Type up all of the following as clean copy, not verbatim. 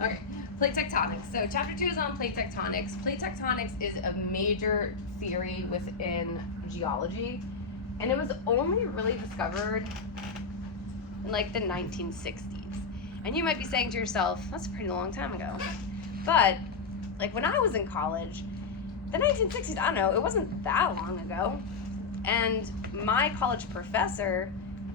Okay, plate tectonics. So chapter 2 is on plate tectonics. Plate tectonics is a major theory within geology, and it was only really discovered in like the 1960s. And you might be saying to yourself, that's a pretty long time ago. But like when I was in college, the 1960s, I don't know, it wasn't that long ago. And my college professor,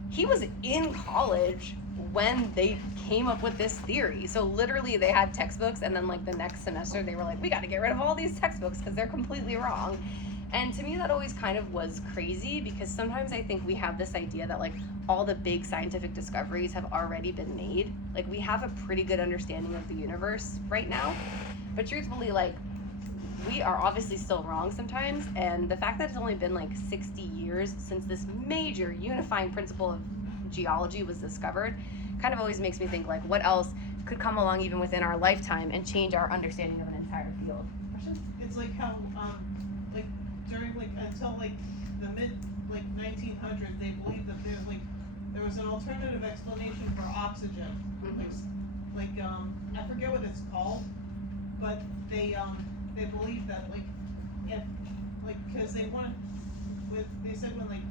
he was in college when they came up with this theory. So literally they had textbooks, and then like the next semester they were like, we got to get rid of all these textbooks because they're completely wrong. And to me that always kind of was crazy, because sometimes I think we have this idea that like all the big scientific discoveries have already been made. Like we have a pretty good understanding of the universe right now, but truthfully, like we are obviously still wrong sometimes. And the fact that it's only been like 60 years since this major unifying principle of geology was discovered kind of always makes me think like what else could come along even within our lifetime and change our understanding of an entire field. Question? It's like how like during like until like the mid like 1900s they believed that there was an alternative explanation for oxygen. Mm-hmm. Like I forget what it's called, but they believed that like if like because they said when like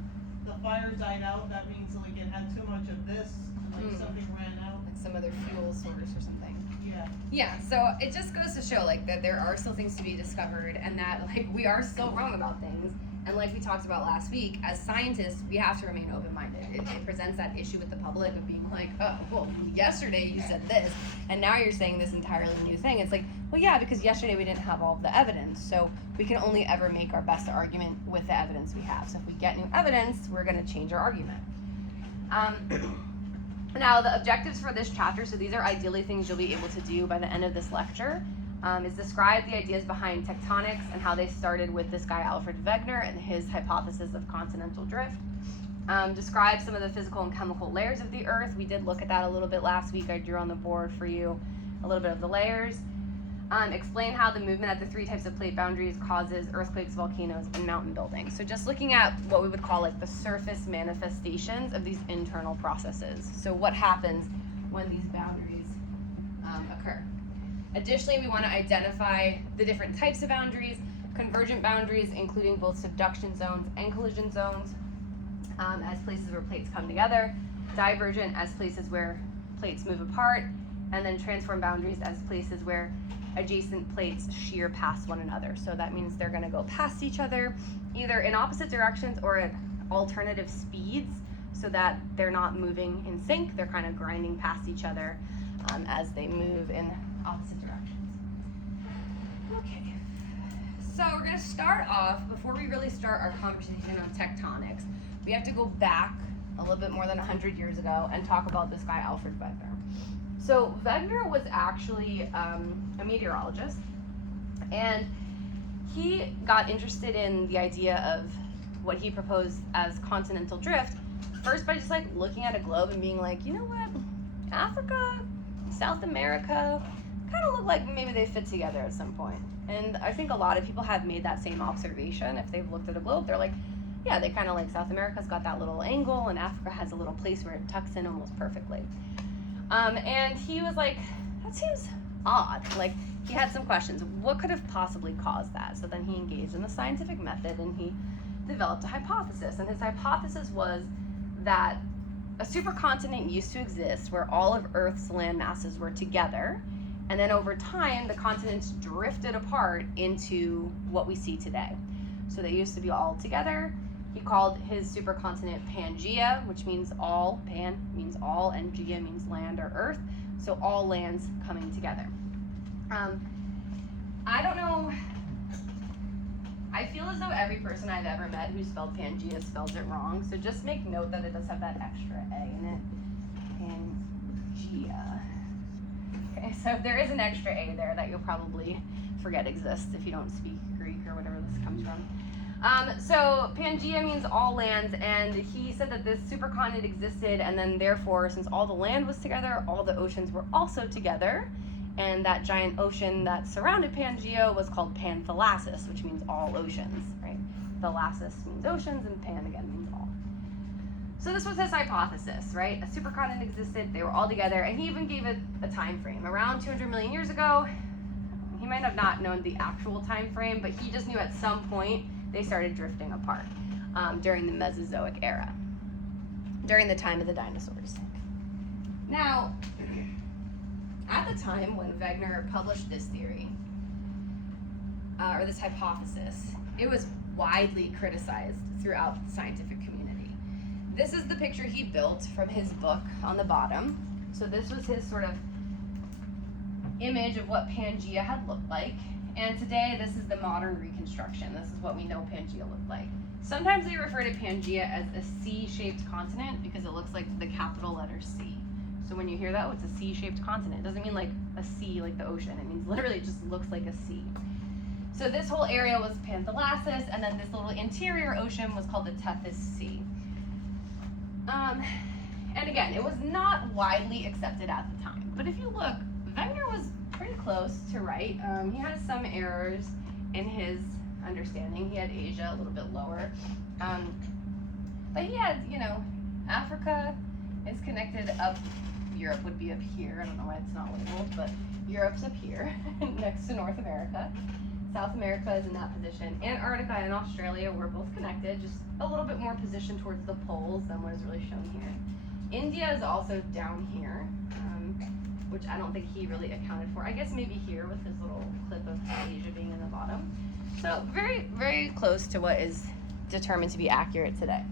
the fire died out, that means like it had too much of this, and like something ran out. Like some other fuel source or something. Yeah. Yeah, so it just goes to show like that there are still things to be discovered, and that like we are still wrong about things. And like we talked about last week, as scientists, we have to remain open-minded. It presents that issue with the public of being like, oh, well, yesterday you said this, and now you're saying this entirely new thing. It's like, well, yeah, because yesterday we didn't have all of the evidence, so we can only ever make our best argument with the evidence we have. So if we get new evidence, we're going to change our argument. Now, the objectives for this chapter, so these are ideally things you'll be able to do by the end of this lecture, is describe the ideas behind tectonics and how they started with this guy Alfred Wegener and his hypothesis of continental drift. Describe some of the physical and chemical layers of the Earth. We did look at that a little bit last week. I drew on the board for you a little bit of the layers. Explain how the movement at the 3 types of plate boundaries causes earthquakes, volcanoes, and mountain building. So just looking at what we would call like the surface manifestations of these internal processes. So what happens when these boundaries occur. Additionally, we want to identify the different types of boundaries, convergent boundaries, including both subduction zones and collision zones, as places where plates come together, divergent as places where plates move apart, and then transform boundaries as places where adjacent plates shear past one another. So that means they're going to go past each other, either in opposite directions or at alternative speeds, so that they're not moving in sync. They're kind of grinding past each other as they move in opposite directions. Okay, so we're going to start off, before we really start our conversation on tectonics, we have to go back a little bit more than 100 years ago and talk about this guy, Alfred Wegener. So Wegener was actually a meteorologist, and he got interested in the idea of what he proposed as continental drift, first by just like looking at a globe and being like, you know what, Africa, South America, kind of look like maybe they fit together at some point. And I think a lot of people have made that same observation. If they've looked at a globe, they're like, yeah, they kind of like South America's got that little angle, and Africa has a little place where it tucks in almost perfectly. And he was like, that seems odd. Like, he had some questions. What could have possibly caused that? So then he engaged in the scientific method, and he developed a hypothesis. And his hypothesis was that a supercontinent used to exist where all of Earth's land masses were together, and then over time, the continents drifted apart into what we see today. So they used to be all together. He called his supercontinent Pangaea, which means all. Pan means all, and Gaea means land or earth. So all lands coming together. I don't know. I feel as though every person I've ever met who spelled Pangaea spells it wrong. So just make note that it does have that extra A in it. Pangaea. Okay, so there is an extra A there that you'll probably forget exists if you don't speak Greek or whatever this comes from. So Pangaea means all lands, and he said that this supercontinent existed, and then therefore, since all the land was together, all the oceans were also together, and that giant ocean that surrounded Pangaea was called Panthalasus, which means all oceans, right? Thalasus means oceans, and Pan again means all. So this was his hypothesis, right? A supercontinent existed, they were all together, and he even gave it a time frame. Around 200 million years ago, he might have not known the actual time frame, but he just knew at some point they started drifting apart during the Mesozoic era, during the time of the dinosaurs. Now, at the time when Wegener published this theory, or this hypothesis, it was widely criticized throughout the scientific community. This is the picture he built from his book on the bottom. So this was his sort of image of what Pangaea had looked like. And today, this is the modern reconstruction. This is what we know Pangaea looked like. Sometimes they refer to Pangaea as a C-shaped continent because it looks like the capital letter C. So when you hear that, oh, it's a C-shaped continent. It doesn't mean like a sea like the ocean. It means literally it just looks like a C. So this whole area was Panthalassus, and then this little interior ocean was called the Tethys Sea. And again, it was not widely accepted at the time. But if you look, Wegener was pretty close to right. He had some errors in his understanding. He had Asia a little bit lower. But he had, Africa is connected up. Europe would be up here. I don't know why it's not labeled, but Europe's up here next to North America. South America is in that position. Antarctica and Australia were both connected, just a little bit more positioned towards the poles than what is really shown here. India is also down here, which I don't think he really accounted for. I guess maybe here with his little clip of Asia being in the bottom. So very, very close to what is determined to be accurate today.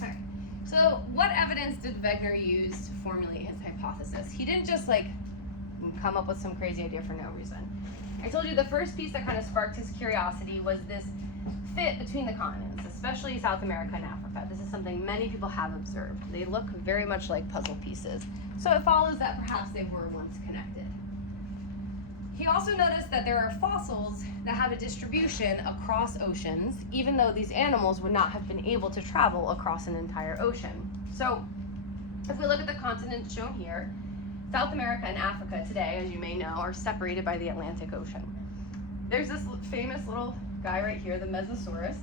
All right. So what evidence did Wegener use to formulate his hypothesis? He didn't just come up with some crazy idea for no reason. I told you the first piece that kind of sparked his curiosity was this fit between the continents, especially South America and Africa. This is something many people have observed. They look very much like puzzle pieces. So it follows that perhaps they were once connected. He also noticed that there are fossils that have a distribution across oceans, even though these animals would not have been able to travel across an entire ocean. So if we look at the continents shown here, South America and Africa today, as you may know, are separated by the Atlantic Ocean. There's this famous little guy right here, the Mesosaurus.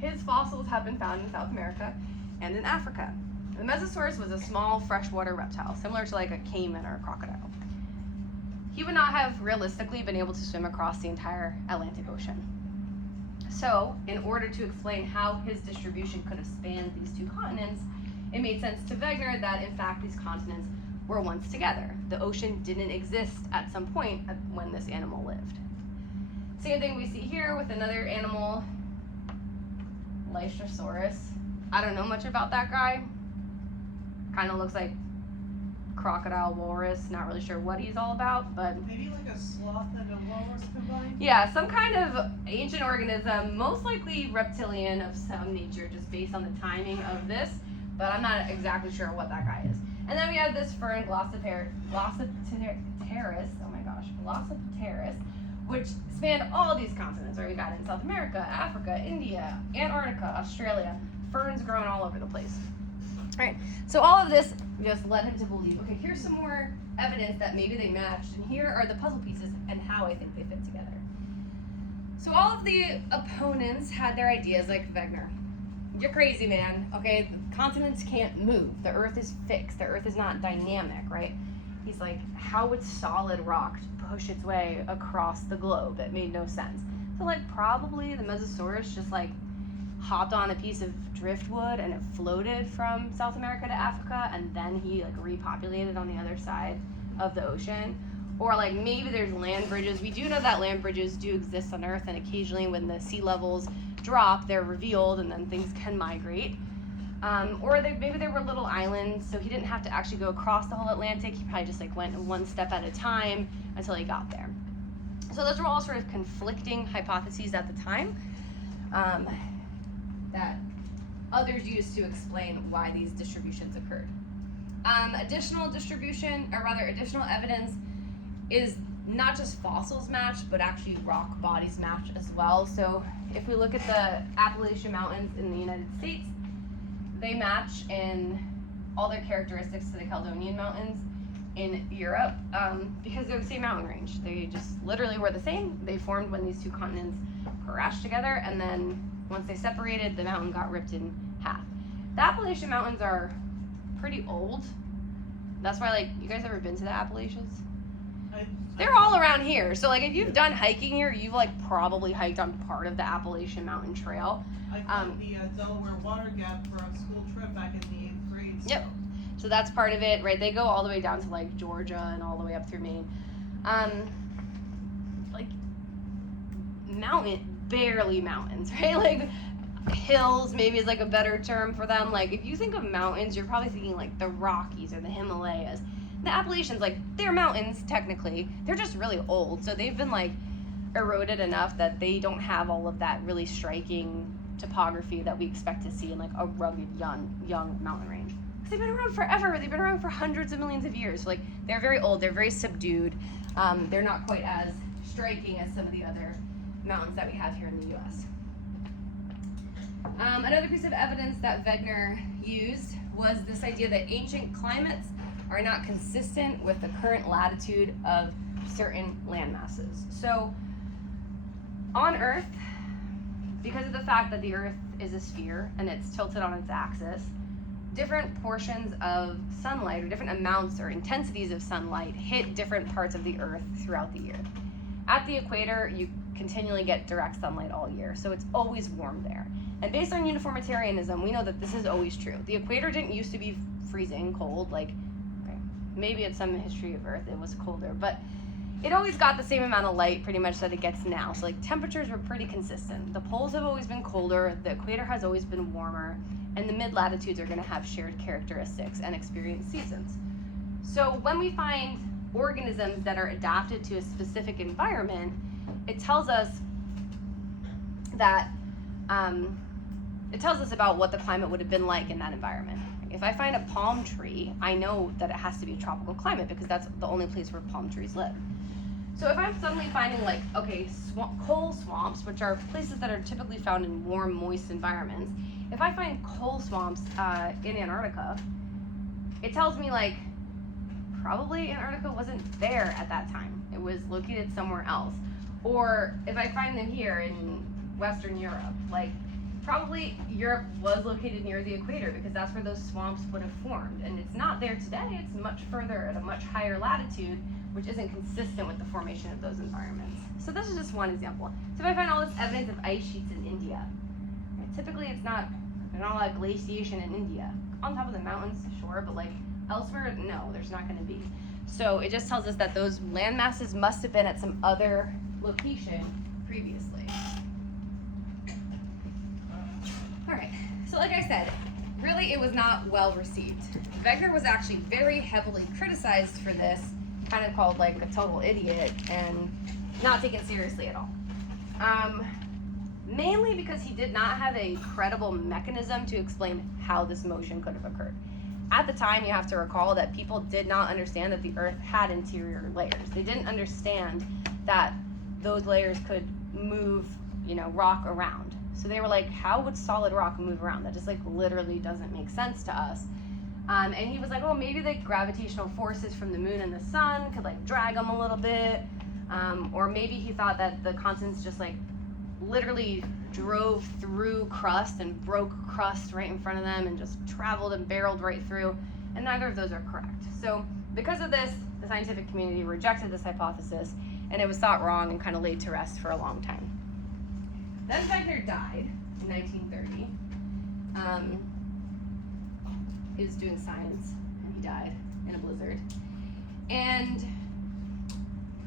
His fossils have been found in South America and in Africa. The Mesosaurus was a small freshwater reptile, similar to like a caiman or a crocodile. He would not have realistically been able to swim across the entire Atlantic Ocean. So, in order to explain how his distribution could have spanned these two continents, it made sense to Wegener that in fact these continents were once together. The ocean didn't exist at some point when this animal lived. Same thing we see here with another animal, Lystrosaurus. I don't know much about that guy. Kind of looks like crocodile, walrus. Not really sure what he's all about, but maybe like a sloth and a walrus combined? Yeah, some kind of ancient organism, most likely reptilian of some nature, just based on the timing of this, but I'm not exactly sure what that guy is. And then we have this fern, Glossopteris, which spanned all these continents, right? We got it in South America, Africa, India, Antarctica, Australia, ferns growing all over the place. All right, so all of this just led him to believe, okay, here's some more evidence that maybe they matched, and here are the puzzle pieces and how I think they fit together. So all of the opponents had their ideas like Wegener. You're crazy, man. Okay, the continents can't move. The Earth is fixed. The Earth is not dynamic, right? He's like, how would solid rock push its way across the globe? It made no sense. So probably the Mesosaurus just hopped on a piece of driftwood and it floated from South America to Africa, and then he repopulated on the other side of the ocean. Or maybe there's land bridges. We do know that land bridges do exist on Earth, and occasionally when the sea levels drop, they're revealed and then things can migrate. Or maybe there were little islands, so he didn't have to actually go across the whole Atlantic. He probably just went one step at a time until he got there. So those were all sort of conflicting hypotheses at the time that others used to explain why these distributions occurred. Additional evidence is not just fossils matched, but actually rock bodies matched as well. So if we look at the Appalachian Mountains in the United States, they match in all their characteristics to the Caledonian Mountains in Europe because they're the same mountain range. They just literally were the same. They formed when these two continents crashed together, and then Once they separated, the mountain got ripped in half. The Appalachian Mountains are pretty old. That's why, like, you guys ever been to the Appalachians? They're all around here. So, like, if you've done hiking here, you've, like, probably hiked on part of the Appalachian Mountain Trail. I climbed the Delaware Water Gap for a school trip back in the 8th grade. So. Yep. So that's part of it, right? They go all the way down to, like, Georgia and all the way up through Maine. Like, barely mountains, right? Like, hills maybe is, like, a better term for them. Like, if you think of mountains, you're probably thinking, like, the Rockies or the Himalayas. The Appalachians, like, they're mountains, technically. They're just really old. So they've been, like, eroded enough that they don't have all of that really striking topography that we expect to see in, like, a rugged, young mountain range. Because they've been around forever. They've been around for hundreds of millions of years. So, like, they're very old. They're very subdued. They're not quite as striking as some of the other mountains that we have here in the U.S. Another piece of evidence that Wegener used was this idea that ancient climates are not consistent with the current latitude of certain land masses. So on Earth, because of the fact that the Earth is a sphere and it's tilted on its axis, different portions of sunlight or different amounts or intensities of sunlight hit different parts of the Earth throughout the year. At the equator, you continually get direct sunlight all year, so it's always warm there. And based on uniformitarianism, we know that this is always true. The equator didn't used to be freezing cold, like, maybe at some history of Earth it was colder, but it always got the same amount of light pretty much that it gets now. So, like, temperatures were pretty consistent. The poles have always been colder, the equator has always been warmer, and the mid-latitudes are going to have shared characteristics and experience seasons. So when we find organisms that are adapted to a specific environment, it tells us that it tells us about what the climate would have been like in that environment. If I find a palm tree, I know that it has to be a tropical climate because that's the only place where palm trees live. So if I'm suddenly finding, like, okay, coal swamps, which are places that are typically found in warm, moist environments, if I find coal swamps in Antarctica, it tells me, like, probably Antarctica wasn't there at that time. It was located somewhere else. Or if I find them here in Western Europe, like, probably Europe was located near the equator because that's where those swamps would have formed. And it's not there today, it's much further at a much higher latitude, which isn't consistent with the formation of those environments. So this is just one example. So if I find all this evidence of ice sheets in India, right, typically there's not a lot of glaciation in India. On top of the mountains, sure, but, like, elsewhere, no, there's not gonna be. So it just tells us that those land masses must have been at some other location previously. All right, so like I said, really it was not well received. Wegener was actually very heavily criticized for this, kind of called, like, a total idiot and not taken seriously at all. Mainly because he did not have a credible mechanism to explain how this motion could have occurred. At the time, you have to recall that people did not understand that the Earth had interior layers. They didn't understand that those layers could move, rock around. So they were like, how would solid rock move around? That just, like, literally doesn't make sense to us. And he was like, oh, maybe the gravitational forces from the moon and the sun could, like, drag them a little bit. Or maybe he thought that the continents just, like, literally drove through crust and broke crust right in front of them and just traveled and barreled right through. And neither of those are correct. So because of this, the scientific community rejected this hypothesis, and it was thought wrong and kind of laid to rest for a long time. Then Wegener died in 1930. He was doing science, and he died in a blizzard. And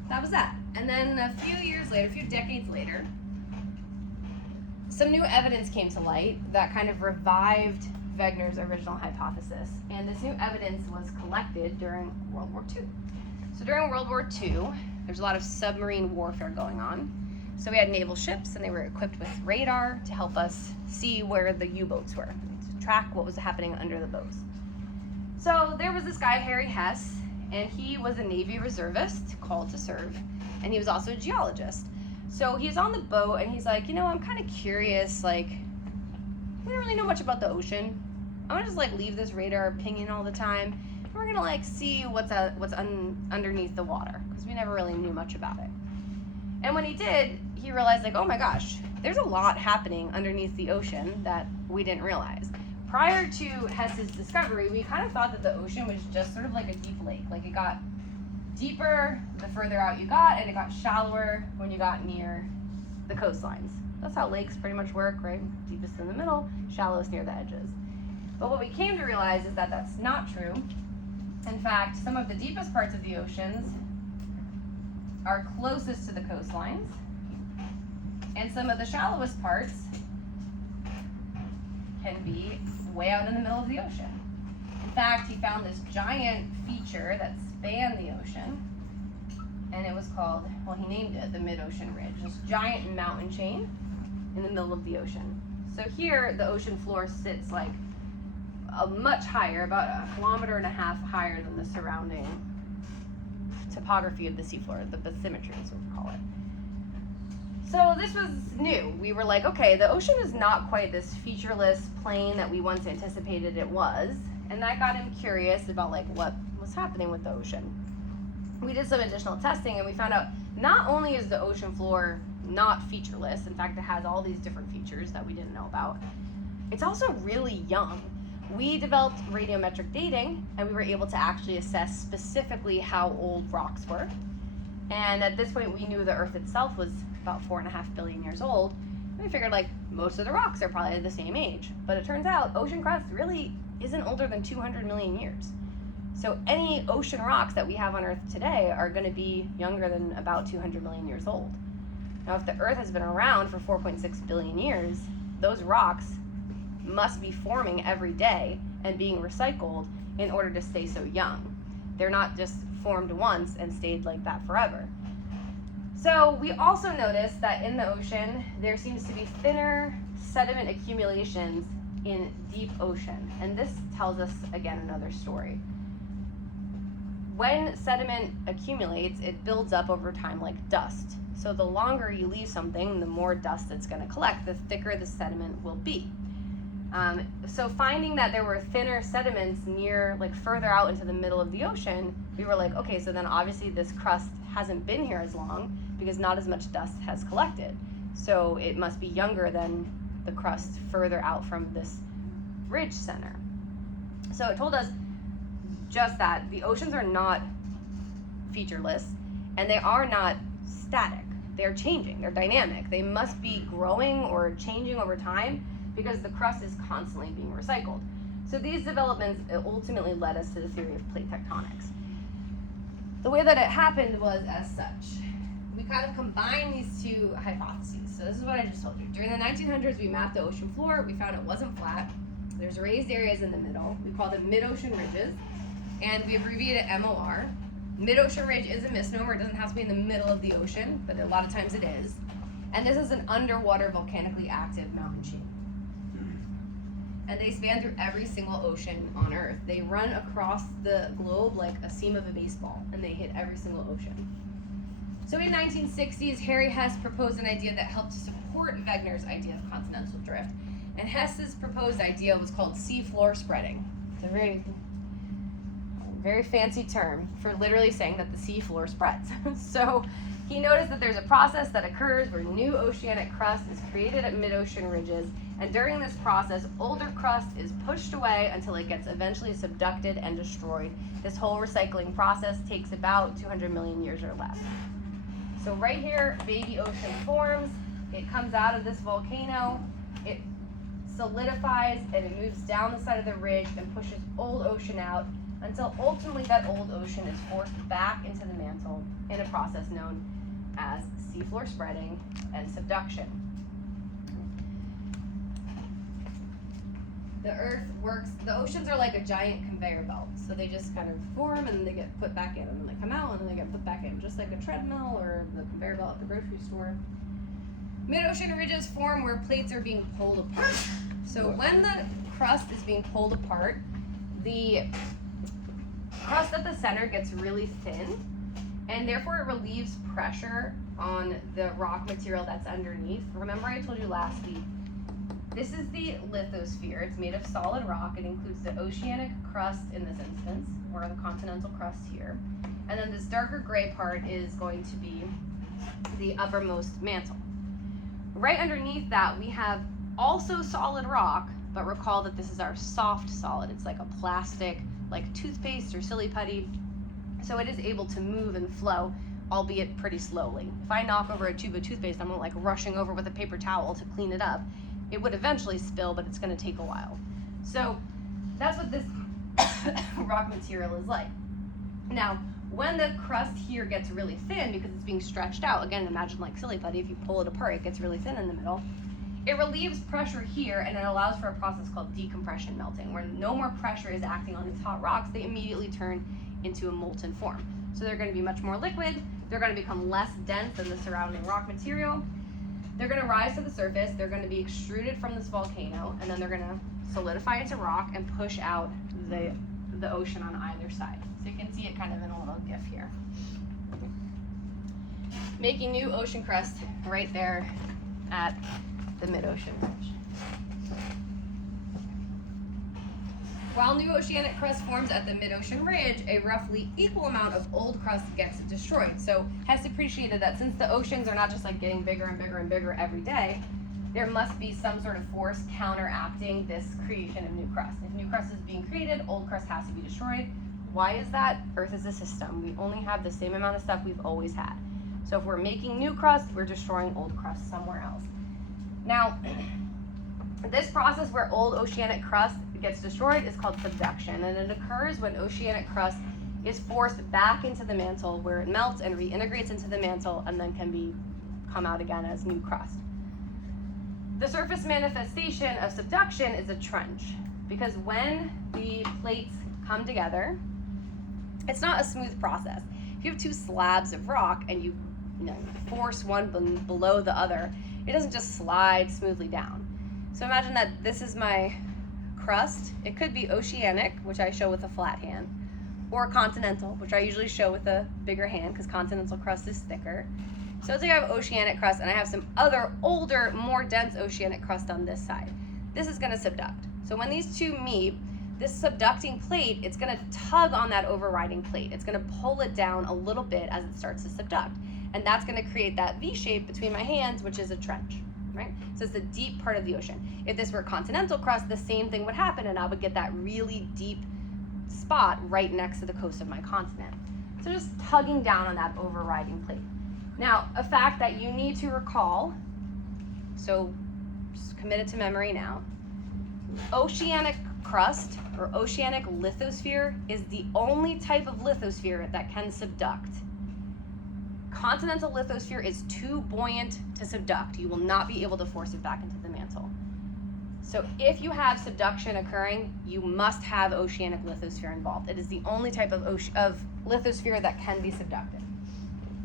that was that. And then a few years later, a few decades later, some new evidence came to light that kind of revived Wegener's original hypothesis. And this new evidence was collected during World War II. So during World War II, there's a lot of submarine warfare going on. So we had naval ships, and they were equipped with radar to help us see where the U-boats were, to track what was happening under the boats. So there was this guy, Harry Hess, and he was a Navy reservist called to serve, and he was also a geologist. So he's on the boat, and he's like, I'm kind of curious, like, we don't really know much about the ocean. I'm gonna just, like, leave this radar pinging all the time, and we're gonna, like, see what's underneath the water, because we never really knew much about it. And when he did, he realized, like, oh my gosh, there's a lot happening underneath the ocean that we didn't realize. Prior to Hess's discovery, we kind of thought that the ocean was just sort of like a deep lake. Like, it got deeper the further out you got, and it got shallower when you got near the coastlines. That's how lakes pretty much work, right? Deepest in the middle, shallowest near the edges. But what we came to realize is that that's not true. In fact, some of the deepest parts of the oceans are closest to the coastlines, and some of the shallowest parts can be way out in the middle of the ocean. In fact, he found this giant feature that spanned the ocean, and it was called, well, he named it the mid-ocean ridge, this giant mountain chain in the middle of the ocean. So here, the ocean floor sits like much higher, about 1.5 kilometers higher than the surrounding topography of the seafloor, the bathymetry is what we call it. So this was new. We were like, okay, the ocean is not quite this featureless plain that we once anticipated it was, and that got him curious about like what was happening with the ocean. We did some additional testing, and we found out not only is the ocean floor not featureless, in fact it has all these different features that we didn't know about, it's also really young. We developed radiometric dating, and we were able to actually assess specifically how old rocks were. And at this point, we knew the Earth itself was about 4.5 billion years old. And we figured like most of the rocks are probably the same age. But it turns out ocean crust really isn't older than 200 million years. So any ocean rocks that we have on Earth today are going to be younger than about 200 million years old. Now, if the Earth has been around for 4.6 billion years, those rocks must be forming every day and being recycled in order to stay so young. They're not just formed once and stayed like that forever. So we also noticed that in the ocean, there seems to be thinner sediment accumulations in deep ocean. And this tells us, again, another story. When sediment accumulates, it builds up over time like dust. So the longer you leave something, the more dust it's going to collect, the thicker the sediment will be. So finding that there were thinner sediments near, like further out into the middle of the ocean, we were like, okay, so then obviously this crust hasn't been here as long because not as much dust has collected. So it must be younger than the crust further out from this ridge center. So it told us just that the oceans are not featureless, and they are not static. They're changing, they're dynamic. They must be growing or changing over time because the crust is constantly being recycled. So these developments ultimately led us to the theory of plate tectonics. The way that it happened was as such. We kind of combined these two hypotheses. So this is what I just told you. During the 1900s, we mapped the ocean floor. We found it wasn't flat. There's raised areas in the middle. We call them mid-ocean ridges, and we abbreviate it MOR. Mid-ocean ridge is a misnomer. It doesn't have to be in the middle of the ocean, but a lot of times it is. And this is an underwater volcanically active mountain chain. And they span through every single ocean on Earth. They run across the globe like a seam of a baseball, and they hit every single ocean. So in the 1960s, Harry Hess proposed an idea that helped to support Wegener's idea of continental drift. And Hess's proposed idea was called seafloor spreading. It's a very fancy term for literally saying that the seafloor spreads. So he noticed that there's a process that occurs where new oceanic crust is created at mid-ocean ridges, and during this process, older crust is pushed away until it gets eventually subducted and destroyed. This whole recycling process takes about 200 million years or less. So right here, baby ocean forms. It comes out of this volcano. It solidifies and it moves down the side of the ridge and pushes old ocean out until ultimately that old ocean is forced back into the mantle in a process known as seafloor spreading and subduction. The Earth works, the oceans are like a giant conveyor belt. So they just kind of form and then they get put back in, and then they come out and then they get put back in, just like a treadmill or the conveyor belt at the grocery store. Mid-ocean ridges form where plates are being pulled apart. So when the crust is being pulled apart, the crust at the center gets really thin, and therefore it relieves pressure on the rock material that's underneath. Remember I told you last week, this is the lithosphere. It's made of solid rock. It includes the oceanic crust in this instance, or the continental crust here. And then this darker gray part is going to be the uppermost mantle. right underneath that, we have also solid rock, but recall that this is our soft solid. It's like a plastic, like toothpaste or silly putty. So it is able to move and flow, albeit pretty slowly. If I knock over a tube of toothpaste, I'm not like rushing over with a paper towel to clean it up. It would eventually spill, but it's gonna take a while. So that's what this rock material is like. Now, when the crust here gets really thin because it's being stretched out, again, imagine like silly putty, if you pull it apart, it gets really thin in the middle. It relieves pressure here and it allows for a process called decompression melting, where no more pressure is acting on these hot rocks, they immediately turn into a molten form. So they're gonna be much more liquid, they're gonna become less dense than the surrounding rock material, they're gonna rise to the surface, they're gonna be extruded from this volcano, and then they're gonna solidify into rock and push out the ocean on either side. So you can see it kind of in a little GIF here. Making new ocean crust right there at the mid-ocean ridge. While new oceanic crust forms at the mid-ocean ridge, a roughly equal amount of old crust gets destroyed. So Hess appreciated that since the oceans are not just like getting bigger and bigger and bigger every day, there must be some sort of force counteracting this creation of new crust. If new crust is being created, old crust has to be destroyed. Why is that? Earth is a system. We only have the same amount of stuff we've always had. So if we're making new crust, we're destroying old crust somewhere else. Now, this process where old oceanic crust gets destroyed is called subduction, and it occurs when oceanic crust is forced back into the mantle, where it melts and reintegrates into the mantle and then can come out again as new crust. The surface manifestation of subduction is a trench, because when the plates come together, it's not a smooth process. If you have two slabs of rock and you force one below the other, it doesn't just slide smoothly down. So imagine that this is my crust. It could be oceanic, which I show with a flat hand, or continental, which I usually show with a bigger hand because continental crust is thicker. So it's like I have oceanic crust and I have some other older, more dense oceanic crust on this side. This is gonna subduct. So when these two meet, this subducting plate, it's gonna tug on that overriding plate. It's gonna pull it down a little bit as it starts to subduct. And that's gonna create that V shape between my hands, which is a trench, right? So it's the deep part of the ocean. If this were continental crust, the same thing would happen and I would get that really deep spot right next to the coast of my continent. So just tugging down on that overriding plate. Now, a fact that you need to recall, so just commit it to memory now, oceanic crust or oceanic lithosphere is the only type of lithosphere that can subduct. Continental lithosphere is too buoyant to subduct. You will not be able to force it back into the mantle. So if you have subduction occurring, you must have oceanic lithosphere involved. It is the only type of lithosphere that can be subducted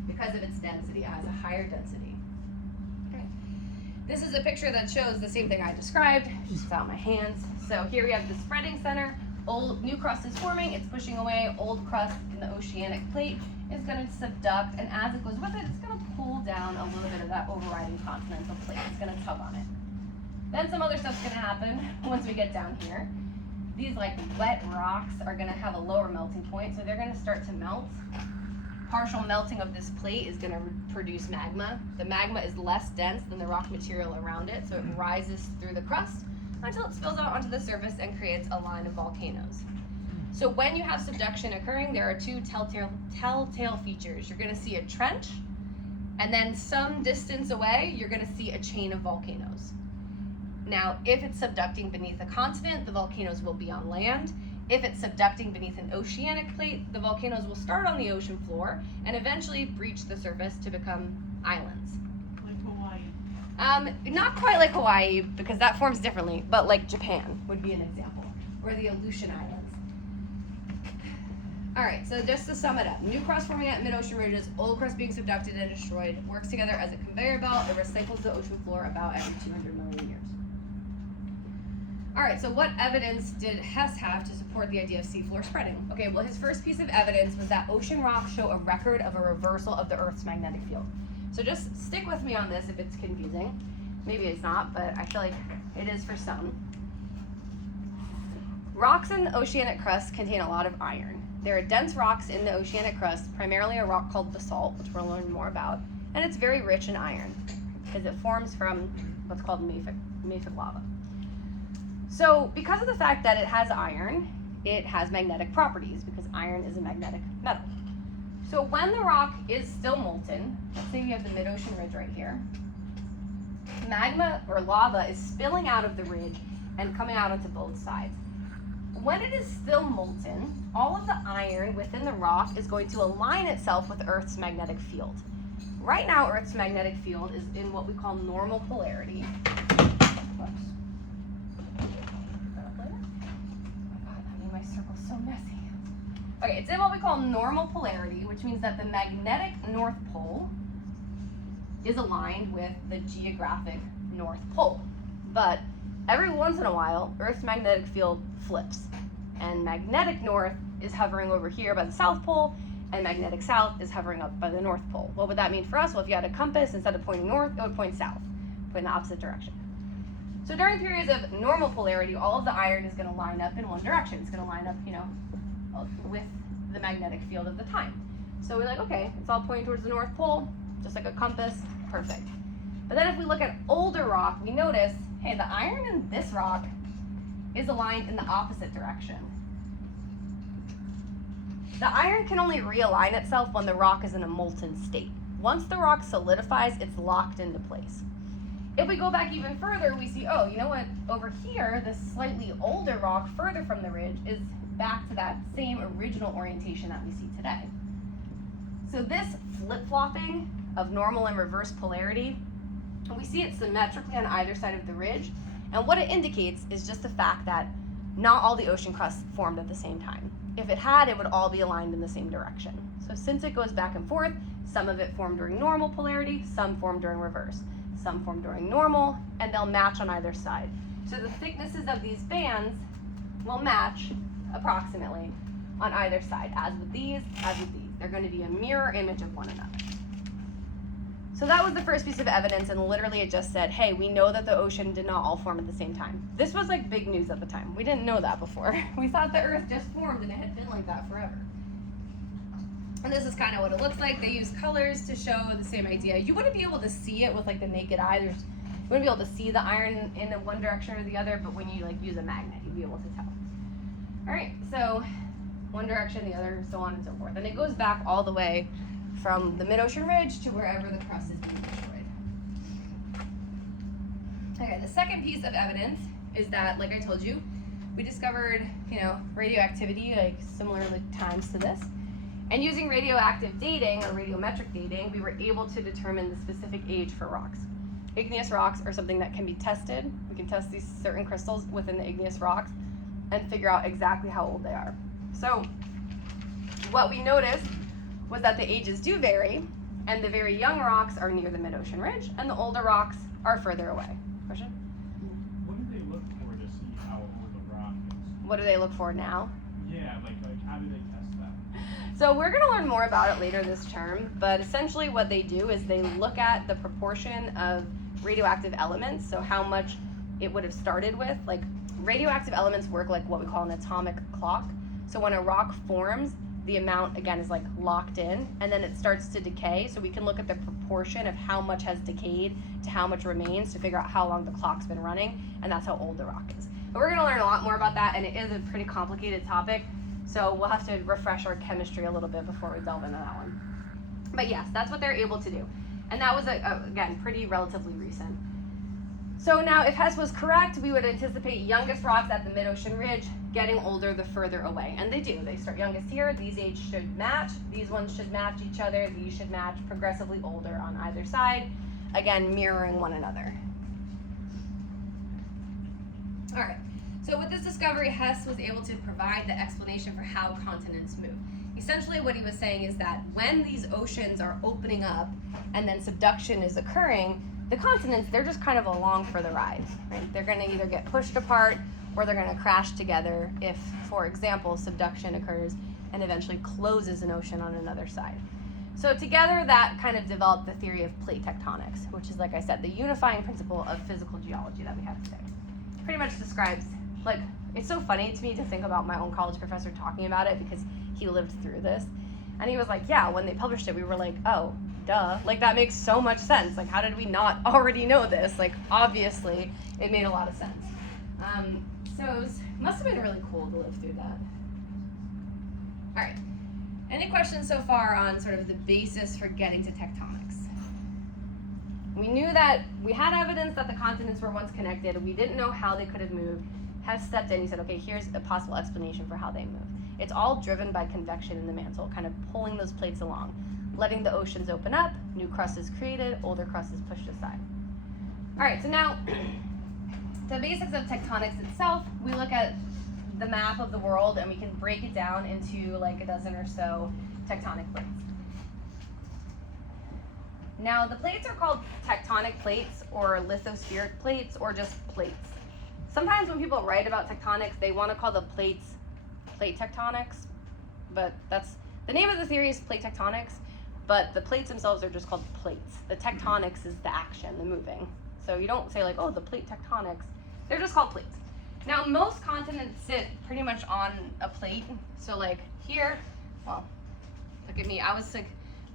because of its density. It has a higher density. Okay. This is a picture that shows the same thing I described, just without my hands. So here we have the spreading center. New crust is forming, it's pushing away. Old crust in the oceanic plate is going to subduct, and as it goes with it, it's going to pull down a little bit of that overriding continental plate. It's going to tug on it. Then some other stuff's going to happen once we get down here. These like wet rocks are going to have a lower melting point, so they're going to start to melt. Partial melting of this plate is going to produce magma. The magma is less dense than the rock material around it, so it rises through the crust until it spills out onto the surface and creates a line of volcanoes. So when you have subduction occurring, there are two telltale features. You're going to see a trench, and then some distance away, you're going to see a chain of volcanoes. Now, if it's subducting beneath a continent, the volcanoes will be on land. If it's subducting beneath an oceanic plate, the volcanoes will start on the ocean floor and eventually breach the surface to become islands. Like Hawaii. Not quite like Hawaii, because that forms differently, but like Japan would be an example, or the Aleutian Islands. All right, so just to sum it up, new crust forming at mid-ocean ridges, old crust being subducted and destroyed, works together as a conveyor belt. It recycles the ocean floor about every 200 million years. All right, so what evidence did Hess have to support the idea of seafloor spreading? Okay, well, his first piece of evidence was that ocean rocks show a record of a reversal of the Earth's magnetic field. So just stick with me on this if it's confusing. Maybe it's not, but I feel like it is for some. Rocks in the oceanic crust contain a lot of iron. There are dense rocks in the oceanic crust, primarily a rock called basalt, which we'll learn more about, and it's very rich in iron. is it forms from what's called mafic lava. So because of the fact that it has iron, it has magnetic properties because iron is a magnetic metal. So when the rock is still molten, let's say we have the mid-ocean ridge right here, magma or lava is spilling out of the ridge and coming out onto both sides. When it is still molten, all of the iron within the rock is going to align itself with Earth's magnetic field. Right now, Earth's magnetic field is in what we call normal polarity. Whoops. Oh my God, that made my circle so messy. Okay, it's in what we call normal polarity, which means that the magnetic North Pole is aligned with the geographic North Pole. But every once in a while, Earth's magnetic field flips, and magnetic North is hovering over here by the South Pole, and magnetic South is hovering up by the North Pole. What would that mean for us? Well, if you had a compass, instead of pointing north, it would point south, point in the opposite direction. So during periods of normal polarity, all of the iron is going to line up in one direction. It's going to line up, with the magnetic field of the time. So we're like, okay, it's all pointing towards the North Pole, just like a compass, perfect. But then if we look at older rock, we notice, hey, the iron in this rock is aligned in the opposite direction. The iron can only realign itself when the rock is in a molten state. Once the rock solidifies, it's locked into place. If we go back even further, we see, oh, you know what? Over here, this slightly older rock further from the ridge is back to that same original orientation that we see today. So this flip-flopping of normal and reverse polarity, we see it symmetrically on either side of the ridge. And what it indicates is just the fact that not all the ocean crust formed at the same time. If it had, it would all be aligned in the same direction. So since it goes back and forth, some of it formed during normal polarity, some formed during reverse, some formed during normal, and they'll match on either side. So the thicknesses of these bands will match approximately on either side, as with these, as with these. They're going to be a mirror image of one another. So that was the first piece of evidence, and literally it just said, hey, we know that the ocean did not all form at the same time. This was like big news at the time. We didn't know that before. We thought the Earth just formed and it had been like that forever. And this is kind of what it looks like. They use colors to show the same idea. You wouldn't be able to see it with like the naked eye. You wouldn't be able to see the iron in one direction or the other, but when you like use a magnet, you'd be able to tell. All right, so one direction, the other, so on and so forth. And it goes back all the way from the mid-ocean ridge to wherever the crust is being destroyed. Okay, the second piece of evidence is that, like I told you, we discovered, radioactivity, like similar times to this. And using radioactive dating or radiometric dating, we were able to determine the specific age for rocks. Igneous rocks are something that can be tested. We can test these certain crystals within the igneous rocks and figure out exactly how old they are. So what we noticed was that the ages do vary, and the very young rocks are near the mid-ocean ridge, and the older rocks are further away. Question? What do they look for to see how old the rock is? What do they look for now? Yeah, like how do they test that? So we're going to learn more about it later this term, but essentially what they do is they look at the proportion of radioactive elements, so how much it would have started with. Like radioactive elements work like what we call an atomic clock. So when a rock forms, the amount, again, is like locked in, and then it starts to decay. So we can look at the proportion of how much has decayed to how much remains to figure out how long the clock's been running, and that's how old the rock is. But we're gonna learn a lot more about that, and it is a pretty complicated topic, so we'll have to refresh our chemistry a little bit before we delve into that one. But yes, that's what they're able to do. And that was, again, pretty relatively recent. So now, if Hess was correct, we would anticipate youngest rocks at the mid-ocean ridge getting older the further away. And they do. They start youngest here. These ages should match. These ones should match each other. These should match progressively older on either side. Again, mirroring one another. All right. So with this discovery, Hess was able to provide the explanation for how continents move. Essentially, what he was saying is that when these oceans are opening up and then subduction is occurring, the continents, they're just kind of along for the ride, right? They're going to either get pushed apart or they're going to crash together if, for example, subduction occurs and eventually closes an ocean on another side. So together, that kind of developed the theory of plate tectonics, which is, like I said, the unifying principle of physical geology that we have today. Pretty much describes, like, it's so funny to me to think about my own college professor talking about it because he lived through this. And he was like, yeah, when they published it, we were like, oh, duh. Like, that makes so much sense. Like, how did we not already know this? Like, obviously, it made a lot of sense. So it must have been really cool to live through that. All right. Any questions so far on sort of the basis for getting to tectonics? We knew that we had evidence that the continents were once connected. We didn't know how they could have moved. Hess stepped in. He said, okay, here's a possible explanation for how they moved. It's all driven by convection in the mantle, kind of pulling those plates along, letting the oceans open up, new crust is created, older crust is pushed aside. All right, so now the basics of tectonics itself, we look at the map of the world and we can break it down into like a dozen or so tectonic plates. Now the plates are called tectonic plates or lithospheric plates or just plates. Sometimes when people write about tectonics, they want to call the plates plate tectonics, but that's the name of the theory is plate tectonics, but the plates themselves are just called plates. The tectonics is the action, the moving. So you don't say like, oh, the plate tectonics. They're just called plates. Now most continents sit pretty much on a plate. So like here, well, look at me. I was like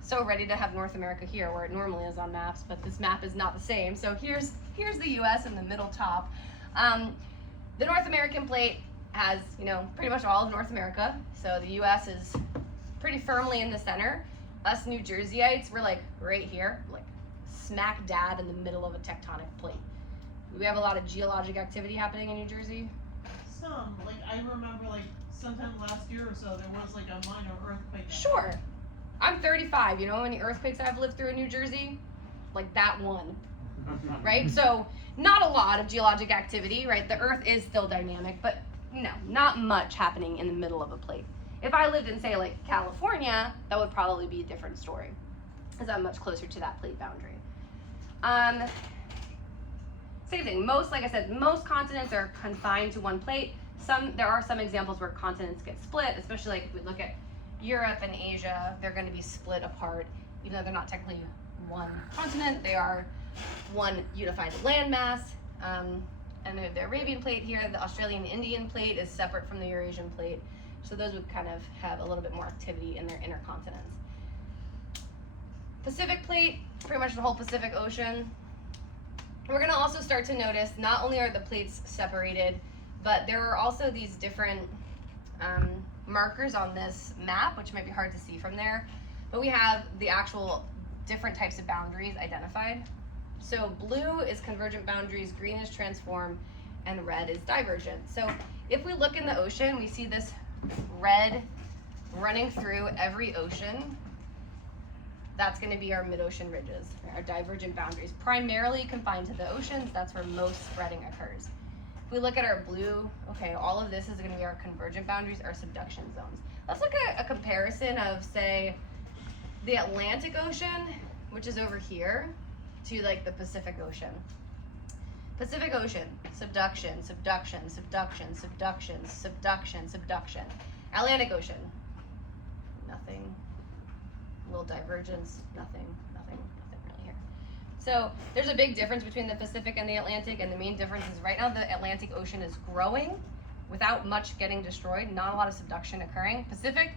so ready to have North America here where it normally is on maps, but this map is not the same. So here's the US in the middle top. The North American plate has, you know, pretty much all of North America. So the US is pretty firmly in the center. Us New Jerseyites, we're like right here, like smack dab in the middle of a tectonic plate. We have a lot of geologic activity happening in New Jersey. Some, like, I remember, like, sometime last year or so, there was, like, a minor earthquake. Sure. I'm 35, you know how many earthquakes I've lived through in New Jersey? Like that one, right? So not a lot of geologic activity, right? The earth is still dynamic, but no, not much happening in the middle of a plate. If I lived in, say, like California, that would probably be a different story, because I'm much closer to that plate boundary. Same thing, like I said, most continents are confined to one plate. There are some examples where continents get split, especially like if we look at Europe and Asia, they're going to be split apart, even though they're not technically one continent, they are one unified landmass. And we have the Arabian plate here, the Australian Indian plate is separate from the Eurasian plate. So those would kind of have a little bit more activity in their inner continents. Pacific plate, pretty much the whole Pacific Ocean. We're gonna also start to notice not only are the plates separated, but there are also these different markers on this map, which might be hard to see from there, but we have the actual different types of boundaries identified. So blue is convergent boundaries, green is transform, and red is divergent. So if we look in the ocean, we see this red running through every ocean. That's going to be our mid-ocean ridges, our divergent boundaries, primarily confined to the oceans. That's where most spreading occurs. If we look at our blue, okay, all of this is going to be our convergent boundaries, our subduction zones. Let's look at a comparison of, say, the Atlantic Ocean, which is over here, to like the Pacific Ocean. Pacific Ocean, subduction, subduction, subduction, subduction, subduction, subduction. Atlantic Ocean, nothing. A little divergence, nothing really here. So there's a big difference between the Pacific and the Atlantic, and the main difference is right now the Atlantic Ocean is growing without much getting destroyed, not a lot of subduction occurring. Pacific,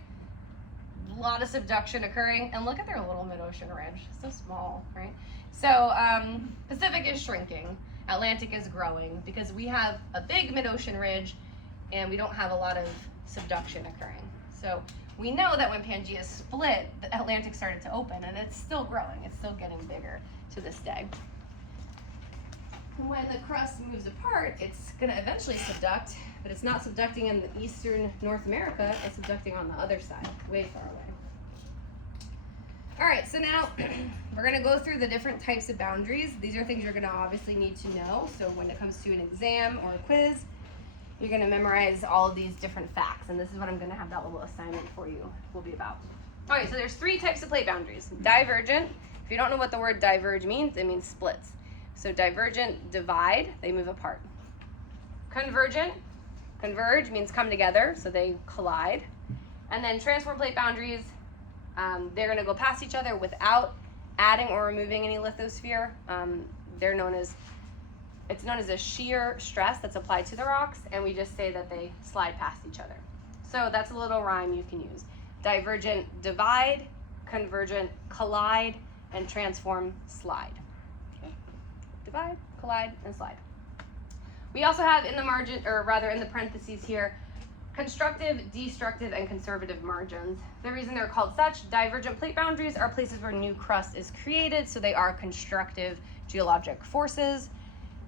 a lot of subduction occurring, and look at their little mid-ocean ridge, so small, right? So Pacific is shrinking, Atlantic is growing, because we have a big mid-ocean ridge and we don't have a lot of subduction occurring. So we know that when Pangea split, the Atlantic started to open, and it's still growing, it's still getting bigger to this day. And when the crust moves apart, it's gonna eventually subduct, but it's not subducting in the eastern North America, it's subducting on the other side, way far away. All right, so now we're gonna go through the different types of boundaries. These are things you're gonna obviously need to know. So when it comes to an exam or a quiz, you're gonna memorize all of these different facts, and this is what I'm gonna have that little assignment for you will be about. All right, so there's 3 types of plate boundaries. Divergent, if you don't know what the word diverge means, it means splits. So divergent, divide, they move apart. Convergent, converge means come together, so they collide. And then transform plate boundaries, they're gonna go past each other without adding or removing any lithosphere. It's known as a shear stress that's applied to the rocks, and we just say that they slide past each other. So that's a little rhyme you can use. Divergent, divide, convergent, collide, and transform, slide. Okay. Divide, collide, and slide. We also have in the margin, or rather in the parentheses here, constructive, destructive, and conservative margins. The reason they're called such, divergent plate boundaries are places where new crust is created, so they are constructive geologic forces.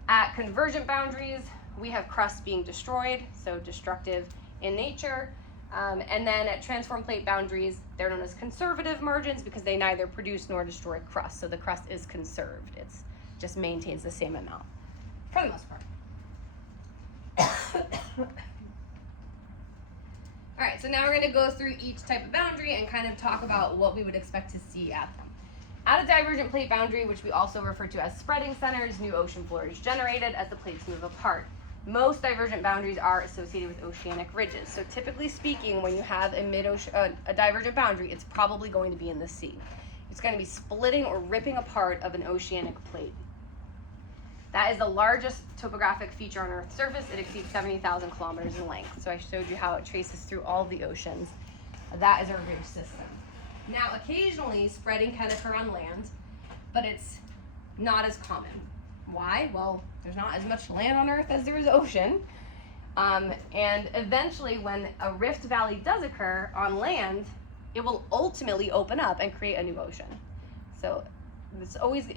At convergent boundaries, we have crust being destroyed, so destructive in nature. And then at transform plate boundaries, they're known as conservative margins because they neither produce nor destroy crust, so the crust is conserved. It's just maintains the same amount, for the most part. All right, so now we're going to go through each type of boundary and kind of talk about what we would expect to see at them. At a divergent plate boundary, which we also refer to as spreading centers, new ocean floor is generated as the plates move apart. Most divergent boundaries are associated with oceanic ridges. So typically speaking, when you have a divergent boundary, it's probably going to be in the sea. It's going to be splitting or ripping apart of an oceanic plate. That is the largest topographic feature on Earth's surface. It exceeds 70,000 kilometers in length. So I showed you how it traces through all of the oceans. That is our ridge system. Now, occasionally spreading can occur on land, but it's not as common. Why? Well, there's not as much land on Earth as there is ocean. And eventually, when a rift valley does occur on land, it will ultimately open up and create a new ocean. So it's always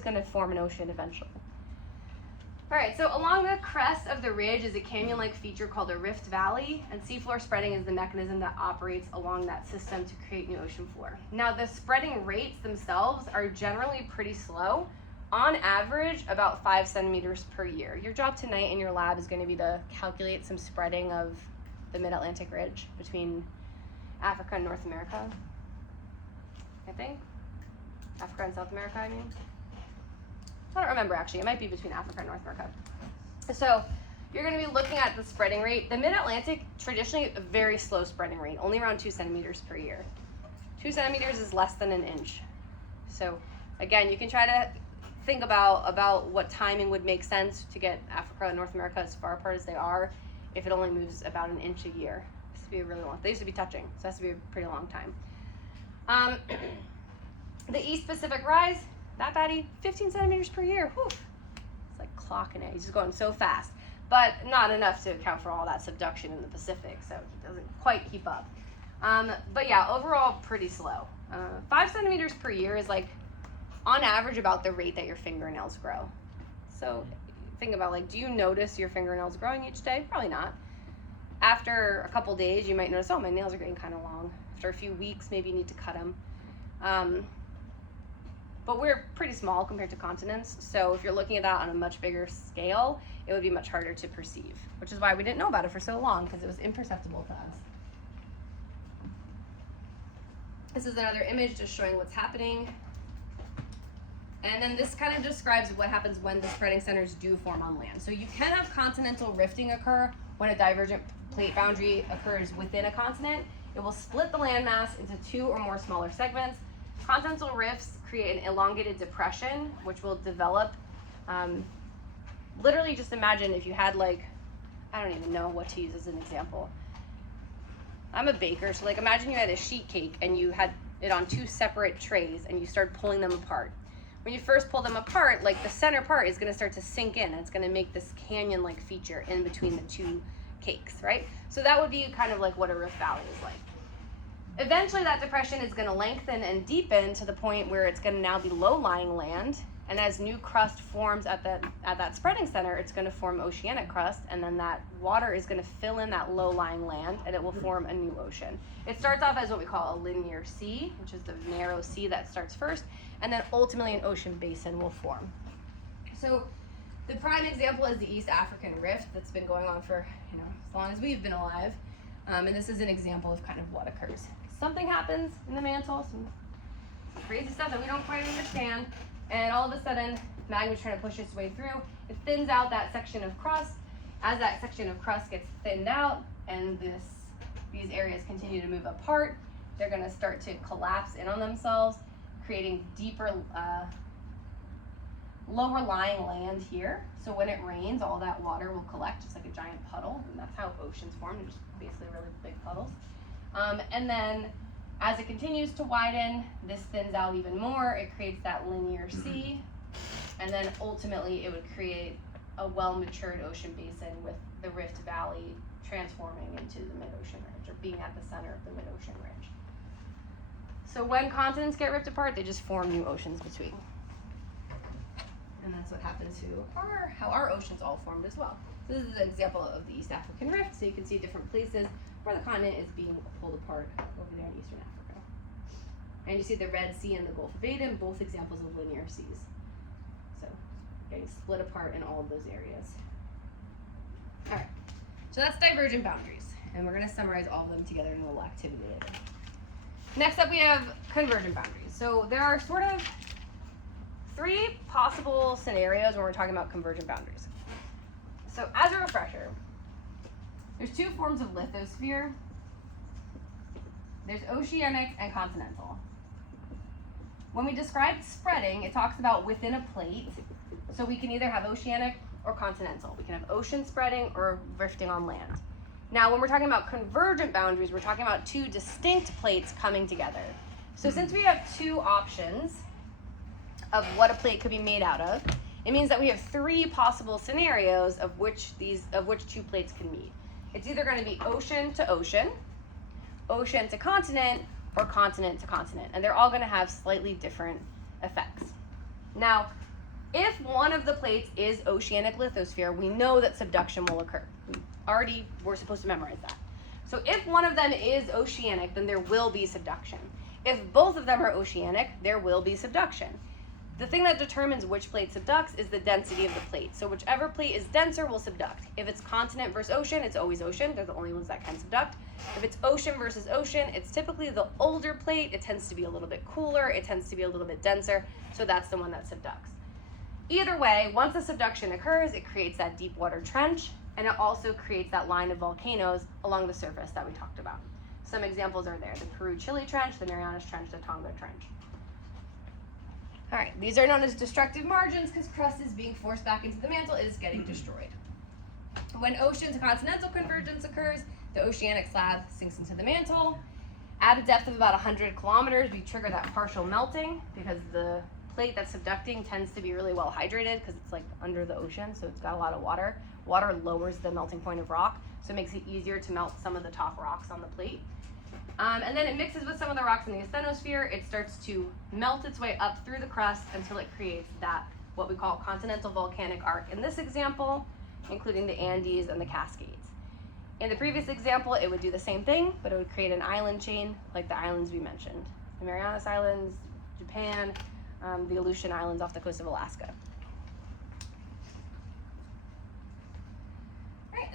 going to form an ocean eventually. All right, so along the crest of the ridge is a canyon-like feature called a rift valley, and seafloor spreading is the mechanism that operates along that system to create new ocean floor. Now, the spreading rates themselves are generally pretty slow. On average, about 5 centimeters per year. Your job tonight in your lab is going to be to calculate some spreading of the mid-Atlantic ridge between Africa and North America, I think. Africa and South America, I mean. I don't remember actually, it might be between Africa and North America. So you're going to be looking at the spreading rate. The mid-Atlantic, traditionally a very slow spreading rate, only around 2 centimeters per year. 2 centimeters is less than an inch. So again, you can try to think about what timing would make sense to get Africa and North America as far apart as they are if it only moves about an inch a year. It used to be a really long, they used to be touching, so it has to be a pretty long time. The East Pacific rise, that baddie, 15 centimeters per year. Whew. It's like clocking it. He's just going so fast. But not enough to account for all that subduction in the Pacific, so it doesn't quite keep up. But yeah, overall, pretty slow. 5 centimeters per year is like, on average, about the rate that your fingernails grow. So think about, like, do you notice your fingernails growing each day? Probably not. After a couple days, you might notice, oh, my nails are getting kind of long. After a few weeks, maybe you need to cut them. But we're pretty small compared to continents, so if you're looking at that on a much bigger scale, it would be much harder to perceive, which is why we didn't know about it for so long, because it was imperceptible to us. This is another image just showing what's happening. And then this kind of describes what happens when the spreading centers do form on land. So you can have continental rifting occur when a divergent plate boundary occurs within a continent. It will split the landmass into 2 or more smaller segments. Continental rifts create an elongated depression, which will develop. Literally, just imagine if you had, like, I don't even know what to use as an example. I'm a baker, so like imagine you had a sheet cake and you had it on 2 separate trays and you start pulling them apart. When you first pull them apart, like the center part is going to start to sink in, and it's going to make this canyon-like feature in between the 2 cakes, right? So that would be kind of like what a rift valley is like. Eventually that depression is going to lengthen and deepen to the point where it's going to now be low-lying land, and as new crust forms at that spreading center, it's going to form oceanic crust, and then that water is going to fill in that low-lying land, and it will form a new ocean. It starts off as what we call a linear sea, which is the narrow sea that starts first, and then ultimately an ocean basin will form. So the prime example is the East African Rift that's been going on for, as long as we've been alive. And this is an example of kind of what occurs. Something happens in the mantle, some crazy stuff that we don't quite understand, and all of a sudden, magma's trying to push its way through. It thins out that section of crust. As that section of crust gets thinned out, and these areas continue to move apart, they're going to start to collapse in on themselves, creating deeper, lower lying land here. So when it rains, all that water will collect just like a giant puddle, and that's how oceans form. They're just basically really big puddles. And then As it continues to widen, this thins out even more. It creates that linear sea, and then ultimately it would create a well-matured ocean basin with the Rift Valley transforming into the mid-ocean ridge, or being at the center of the mid-ocean ridge. So when continents get ripped apart, they just form new oceans between. And that's what happened to how our oceans all formed as well. So this is an example of the East African Rift, so you can see different places where the continent is being pulled apart over there in Eastern Africa. And you see the Red Sea and the Gulf of Aden, both examples of linear seas. So getting split apart in all of those areas. All right, so that's divergent boundaries. And we're gonna summarize all of them together in a little activity later. Next up we have convergent boundaries. So there are sort of 3 possible scenarios when we're talking about convergent boundaries. So as a refresher, there's 2 forms of lithosphere. There's oceanic and continental. When we describe spreading, it talks about within a plate. So we can either have oceanic or continental. We can have ocean spreading or rifting on land. Now, when we're talking about convergent boundaries, we're talking about 2 distinct plates coming together. So since we have 2 options of what a plate could be made out of, it means that we have 3 possible scenarios of which 2 plates can meet. It's either going to be ocean to ocean to continent, or continent to continent, and they're all going to have slightly different effects. Now, if one of the plates is oceanic lithosphere, we know that subduction will occur. We're supposed to memorize that. So if one of them is oceanic, then there will be subduction. If both of them are oceanic, there will be subduction. The thing that determines which plate subducts is the density of the plate. So whichever plate is denser will subduct. If it's continent versus ocean, it's always ocean. They're the only ones that can subduct. If it's ocean versus ocean, it's typically the older plate. It tends to be a little bit cooler. It tends to be a little bit denser. So that's the one that subducts. Either way, once a subduction occurs, it creates that deep water trench, and it also creates that line of volcanoes along the surface that we talked about. Some examples are there: the Peru-Chile Trench, the Marianas Trench, the Tonga Trench. All right, these are known as destructive margins because crust is being forced back into the mantle. It is getting destroyed. When ocean to continental convergence occurs, the oceanic slab sinks into the mantle. At a depth of about 100 kilometers, we trigger that partial melting because the plate that's subducting tends to be really well hydrated because it's like under the ocean, so it's got a lot of water. Water lowers the melting point of rock, so it makes it easier to melt some of the top rocks on the plate. And then it mixes with some of the rocks in the asthenosphere. It starts to melt its way up through the crust until it creates that, what we call continental volcanic arc in this example, including the Andes and the Cascades. In the previous example, it would do the same thing, but it would create an island chain like the islands we mentioned. The Marianas Islands, Japan, the Aleutian Islands off the coast of Alaska.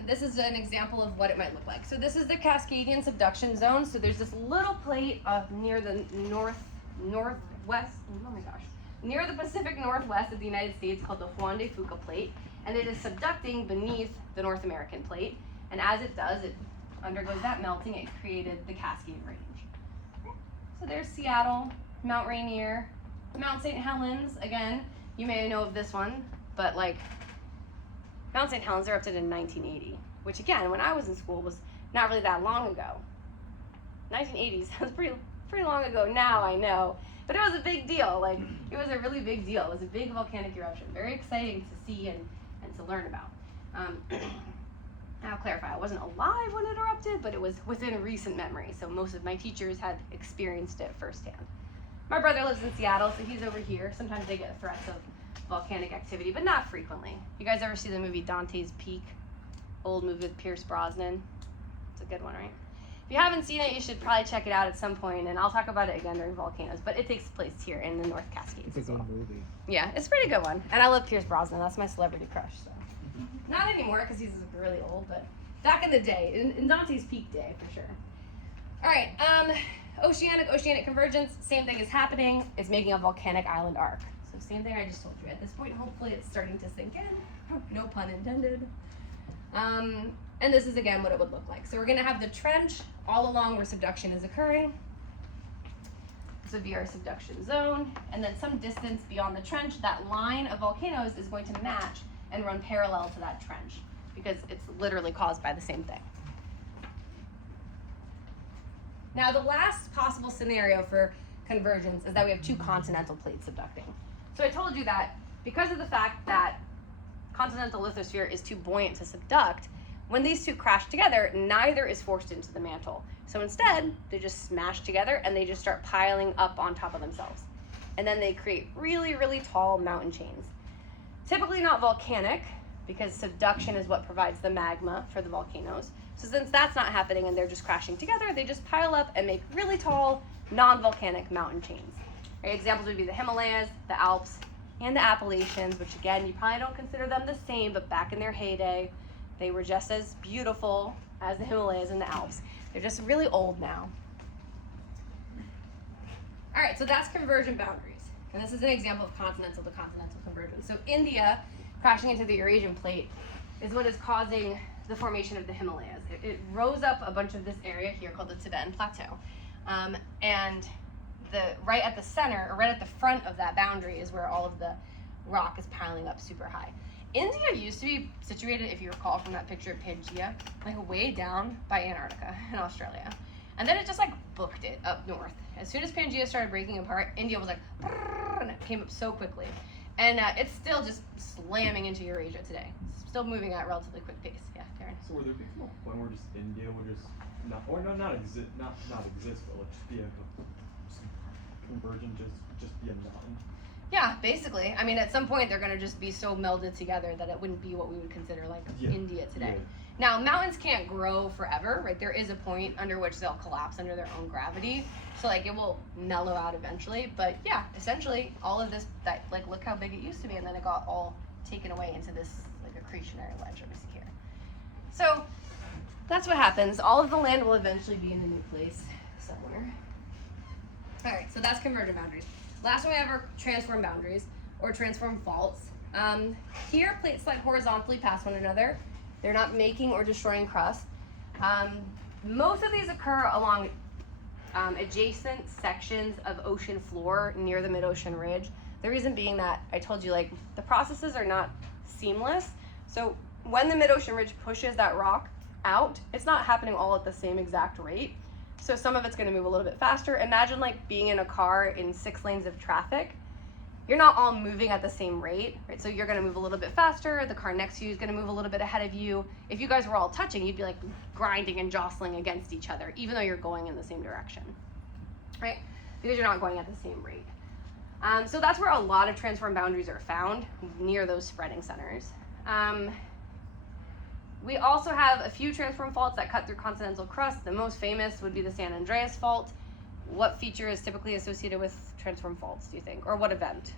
This is an example of what it might look like. So this is the Cascadian subduction zone. So there's this little plate near the northwest, oh my gosh, near the Pacific Northwest of the United States called the Juan de Fuca plate, and it is subducting beneath the North American plate. And as it does, it undergoes that melting. It created the Cascade Range. So there's Seattle, Mount Rainier, Mount St. Helens. Again, you may know of this one, but like Mount St. Helens erupted in 1980, which again, when I was in school, was not really that long ago. 1980 sounds pretty long ago now, I know, but it was a big deal. Like, it was a really big deal. It was a big volcanic eruption, very exciting to see and to learn about. I'll clarify, I wasn't alive when it erupted, but it was within recent memory, so most of my teachers had experienced it firsthand. My brother lives in Seattle, so he's over here. Sometimes they get threats of volcanic activity, but not frequently. You guys ever see the movie Dante's Peak? Old movie with Pierce Brosnan. It's a good one, right? If you haven't seen it, you should probably check it out at some point, and I'll talk about it again during volcanoes, but it takes place here in the North Cascades. It's a good movie. Yeah, it's a pretty good one. And I love Pierce Brosnan. That's my celebrity crush. So not anymore because he's really old, but back in the day, in Dante's Peak day, for sure. All right, oceanic convergence, same thing is happening. It's making a volcanic island arc. So same thing I just told you. At this point, hopefully it's starting to sink in. No pun intended. And this is again what it would look like. So we're gonna have the trench all along where subduction is occurring. This would be our subduction zone. And then some distance beyond the trench, that line of volcanoes is going to match and run parallel to that trench because it's literally caused by the same thing. Now, the last possible scenario for convergence is that we have two continental plates subducting. So I told you that because of the fact that continental lithosphere is too buoyant to subduct, when these two crash together, neither is forced into the mantle. So instead, they just smash together and they just start piling up on top of themselves. And then they create really, really tall mountain chains. Typically not volcanic, because subduction is what provides the magma for the volcanoes. So since that's not happening and they're just crashing together, they just pile up and make really tall, non-volcanic mountain chains. Right, examples would be the Himalayas, the Alps, and the Appalachians, which again, you probably don't consider them the same, but back in their heyday, they were just as beautiful as the Himalayas and the Alps. They're just really old now. All right, so that's convergent boundaries. And this is an example of continental to continental convergence. So India crashing into the Eurasian plate is what is causing the formation of the Himalayas. It rose up a bunch of this area here called the Tibetan Plateau. And right at the center, or right at the front of that boundary is where all of the rock is piling up super high. India used to be situated, if you recall from that picture of Pangaea, like way down by Antarctica in Australia. And then it just like booked it up north. As soon as Pangaea started breaking apart, India was like, and it came up so quickly. And it's still just slamming into Eurasia today. It's still moving at a relatively quick pace. Yeah, Karen. So were there things at one point where just India would just not exist, but like just be a convergent, just be a mountain? Yeah, basically. I mean, at some point they're going to just be so melded together that it wouldn't be what we would consider like India today. Yeah. Now, mountains can't grow forever, right? There is a point under which they'll collapse under their own gravity. So like it will mellow out eventually. But yeah, essentially all of this, that like look how big it used to be, and then it got all taken away into this like accretionary ledge that we see here. So that's what happens. All of the land will eventually be in a new place somewhere. All right, so that's convergent boundaries. Last one we have are transform boundaries or transform faults. Here, plates slide horizontally past one another. They're not making or destroying crust. Most of these occur along adjacent sections of ocean floor near the mid-ocean ridge. The reason being that I told you, like, the processes are not seamless. So when the mid-ocean ridge pushes that rock out, it's not happening all at the same exact rate. So some of it's going to move a little bit faster. Imagine like being in a car in 6 lanes of traffic. You're not all moving at the same rate, right? So you're going to move a little bit faster. The car next to you is going to move a little bit ahead of you. If you guys were all touching, you'd be like grinding and jostling against each other, even though you're going in the same direction, right? Because you're not going at the same rate. So that's where a lot of transform boundaries are found, near those spreading centers. We also have a few transform faults that cut through continental crust. The most famous would be the San Andreas Fault. What feature is typically associated with transform faults, do you think? Or what event?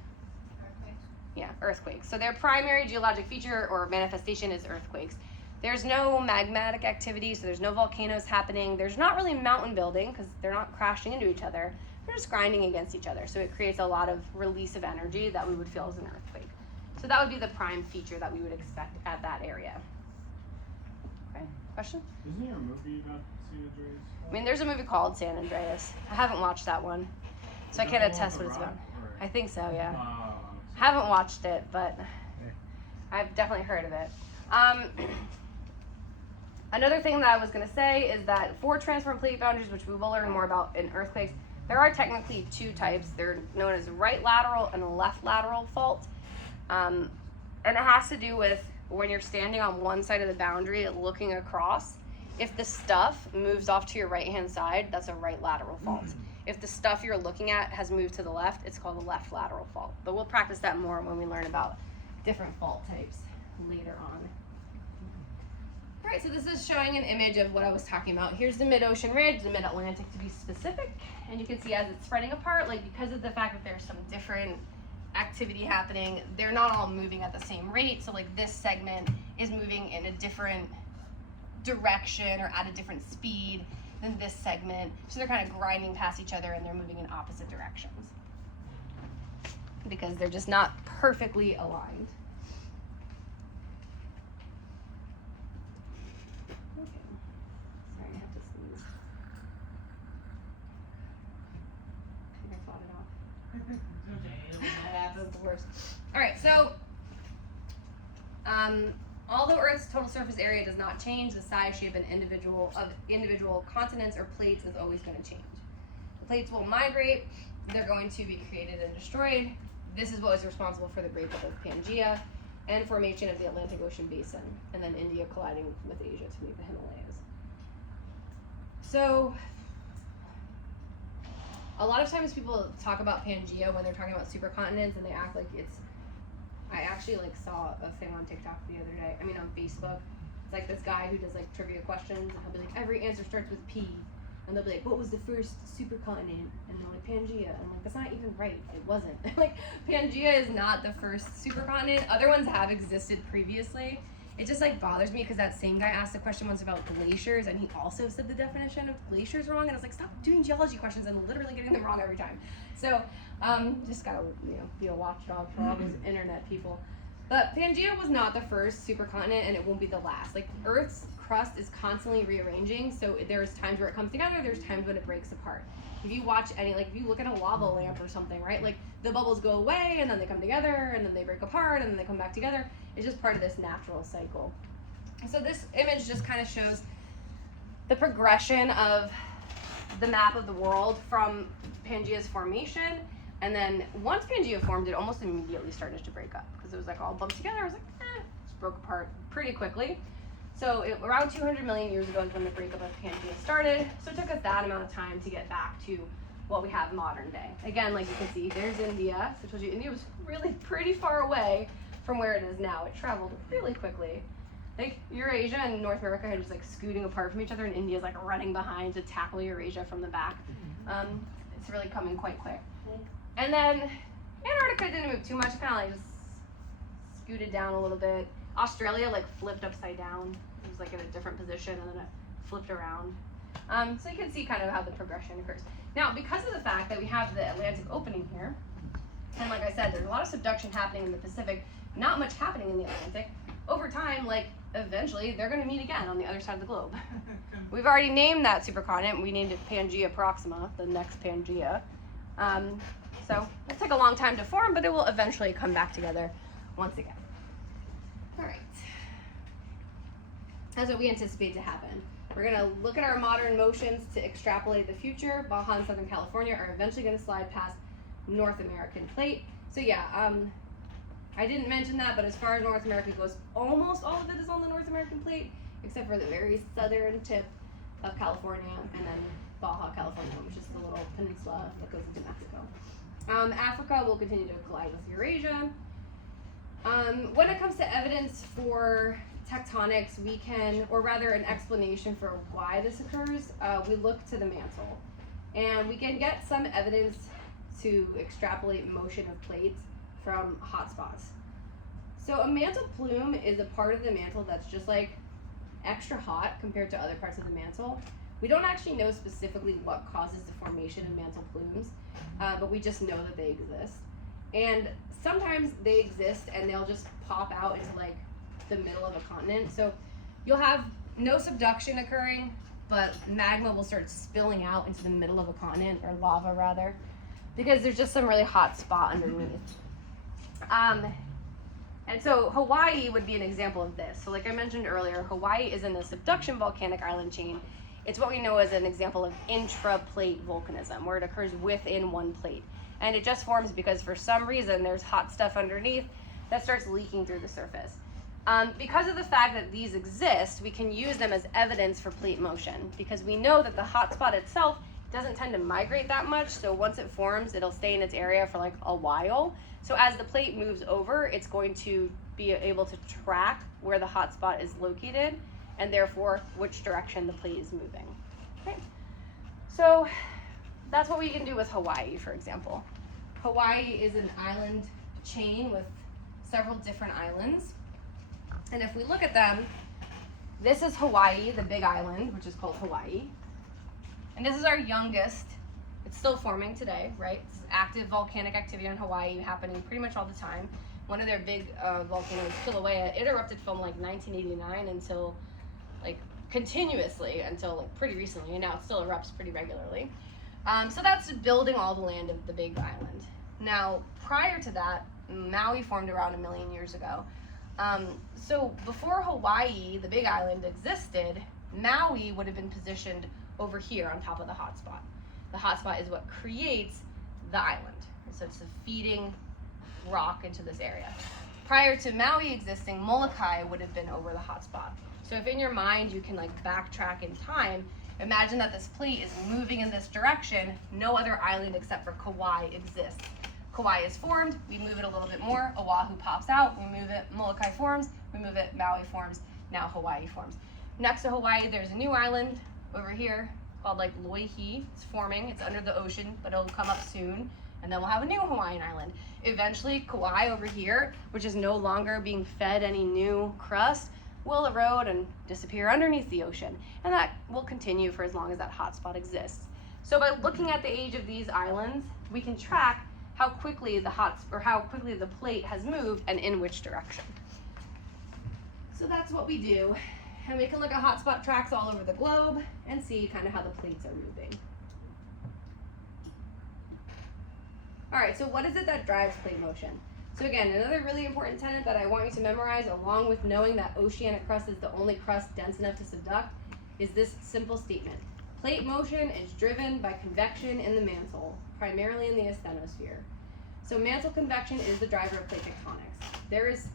Earthquakes. Yeah, earthquakes. So their primary geologic feature or manifestation is earthquakes. There's no magmatic activity, so there's no volcanoes happening. There's not really mountain building because they're not crashing into each other. They're just grinding against each other. So it creates a lot of release of energy that we would feel as an earthquake. So that would be the prime feature that we would expect at that area. Okay, question? Isn't there a movie about San Andreas? I mean, there's a movie called San Andreas. I haven't watched that one, so I can't attest what it's about. I think so, yeah. Haven't watched it, but I've definitely heard of it. Another thing that I was going to say is that for transform plate boundaries, which we will learn more about in earthquakes, there are technically 2 types. They're known as right lateral and left lateral fault. And it has to do with when you're standing on one side of the boundary looking across. If the stuff moves off to your right-hand side, that's a right lateral fault. If the stuff you're looking at has moved to the left, it's called a left lateral fault. But we'll practice that more when we learn about different fault types later on. All right, so this is showing an image of what I was talking about. Here's the mid-ocean ridge, the mid-Atlantic to be specific. And you can see as it's spreading apart, like because of the fact that there's some different activity happening, they're not all moving at the same rate. So like this segment is moving in a different direction or at a different speed than this segment. So they're kind of grinding past each other and they're moving in opposite directions because they're just not perfectly aligned. Okay. Sorry, I have to sneeze. I think I fought it off. That's the worst. All right, so Although Earth's total surface area does not change, the size, shape, and individual continents or plates is always going to change. The plates will migrate. They're going to be created and destroyed. This is what was responsible for the breakup of Pangaea and formation of the Atlantic Ocean basin, and then India colliding with Asia to make the Himalayas. So, a lot of times people talk about Pangaea when they're talking about supercontinents, and they act like it's. I actually saw a thing on TikTok the other day. I mean, on Facebook. It's like this guy who does trivia questions, and he'll be like, every answer starts with P, and they'll be like, what was the first supercontinent? And they're like, Pangaea. And I'm like, that's not even right. It wasn't. Pangaea is not the first supercontinent. Other ones have existed previously. It just bothers me because that same guy asked a question once about glaciers, and he also said the definition of glaciers wrong, and I was like, stop doing geology questions and literally getting them wrong every time. So just gotta be a watchdog for all those internet people. But Pangaea was not the first supercontinent, and it won't be the last. Earth's crust is constantly rearranging, so there's times where it comes together, there's times when it breaks apart. If you watch any, if you look at a lava lamp or something, right? The bubbles go away, and then they come together, and then they break apart, and then they come back together. It's just part of this natural cycle. So this image just kind of shows the progression of the map of the world from Pangaea's formation, and then once Pangaea formed, it almost immediately started to break up because it was all bumped together. It was just broke apart pretty quickly. So around 200 million years ago is when the breakup of Pangaea started. So it took us that amount of time to get back to what we have modern day. Again, like you can see, there's India. So I told you India was really pretty far away from where it is now. It traveled really quickly. Eurasia and North America are just scooting apart from each other, and India's running behind to tackle Eurasia from the back. It's really coming quite quick. And then Antarctica didn't move too much. It kind of just scooted down a little bit. Australia flipped upside down. It was in a different position, and then it flipped around. So you can see kind of how the progression occurs. Now, because of the fact that we have the Atlantic opening here, and like I said, there's a lot of subduction happening in the Pacific, not much happening in the Atlantic. Over time, eventually, they're going to meet again on the other side of the globe. We've already named that supercontinent. We named it Pangaea Proxima, the next Pangaea. So it'll take a long time to form, but it will eventually come back together once again. All right. That's what we anticipate to happen. We're going to look at our modern motions to extrapolate the future. Baja and Southern California are eventually going to slide past North American plate. So yeah, I didn't mention that, but as far as North America goes, almost all of it is on the North American plate, except for the very southern tip of California, and then Baja California, which is the little peninsula that goes into Mexico. Africa will continue to collide with Eurasia. When it comes to evidence for tectonics, we can, or rather an explanation for why this occurs, we look to the mantle. And we can get some evidence to extrapolate motion of plates from hotspots. So a mantle plume is a part of the mantle that's just extra hot compared to other parts of the mantle. We don't actually know specifically what causes the formation of mantle plumes, but we just know that they exist. And sometimes they exist and they'll just pop out into the middle of a continent. So you'll have no subduction occurring, but magma will start spilling out into the middle of a continent, or lava rather, because there's just some really hot spot underneath. And so Hawaii would be an example of this. So like I mentioned earlier, Hawaii is in the subduction volcanic island chain. It's what we know as an example of intraplate volcanism, where it occurs within one plate. And it just forms because for some reason there's hot stuff underneath that starts leaking through the surface. Because of the fact that these exist, we can use them as evidence for plate motion, because we know that the hot spot itself doesn't tend to migrate that much. So once it forms, it'll stay in its area for a while. So as the plate moves over, it's going to be able to track where the hot spot is located, and therefore which direction the plate is moving. Okay. So that's what we can do with Hawaii, for example. Hawaii is an island chain with several different islands. And if we look at them, this is Hawaii, the big island, which is called Hawaii. And this is our youngest. It's still forming today, right? This is active volcanic activity on Hawaii happening pretty much all the time. One of their big volcanoes, Kilauea, it erupted from 1989 until continuously until pretty recently, and now it still erupts pretty regularly. So that's building all the land of the big island. Now, prior to that, Maui formed around 1 million years ago. So before Hawaii, the big island, existed, Maui would have been positioned over here on top of the hotspot. The hotspot is what creates the island. So it's the feeding rock into this area. Prior to Maui existing, Molokai would have been over the hotspot. So if in your mind you can like backtrack in time, imagine that this plate is moving in this direction. No other island except for Kauai exists. Kauai is formed, we move it a little bit more, Oahu pops out, we move it, Molokai forms, we move it, Maui forms, now Hawaii forms. Next to Hawaii, there's a new island over here called like Loihi. It's forming, it's under the ocean, but it'll come up soon. And then we'll have a new Hawaiian island. Eventually, Kauai over here, which is no longer being fed any new crust, will erode and disappear underneath the ocean. And that will continue for as long as that hotspot exists. So by looking at the age of these islands, we can track how quickly the plate has moved and in which direction. So that's what we do. And we can look at hotspot tracks all over the globe and see kind of how the plates are moving. All right, so what is it that drives plate motion? So again, another really important tenet that I want you to memorize, along with knowing that oceanic crust is the only crust dense enough to subduct, is this simple statement. Plate motion is driven by convection in the mantle, primarily in the asthenosphere. So mantle convection is the driver of plate tectonics.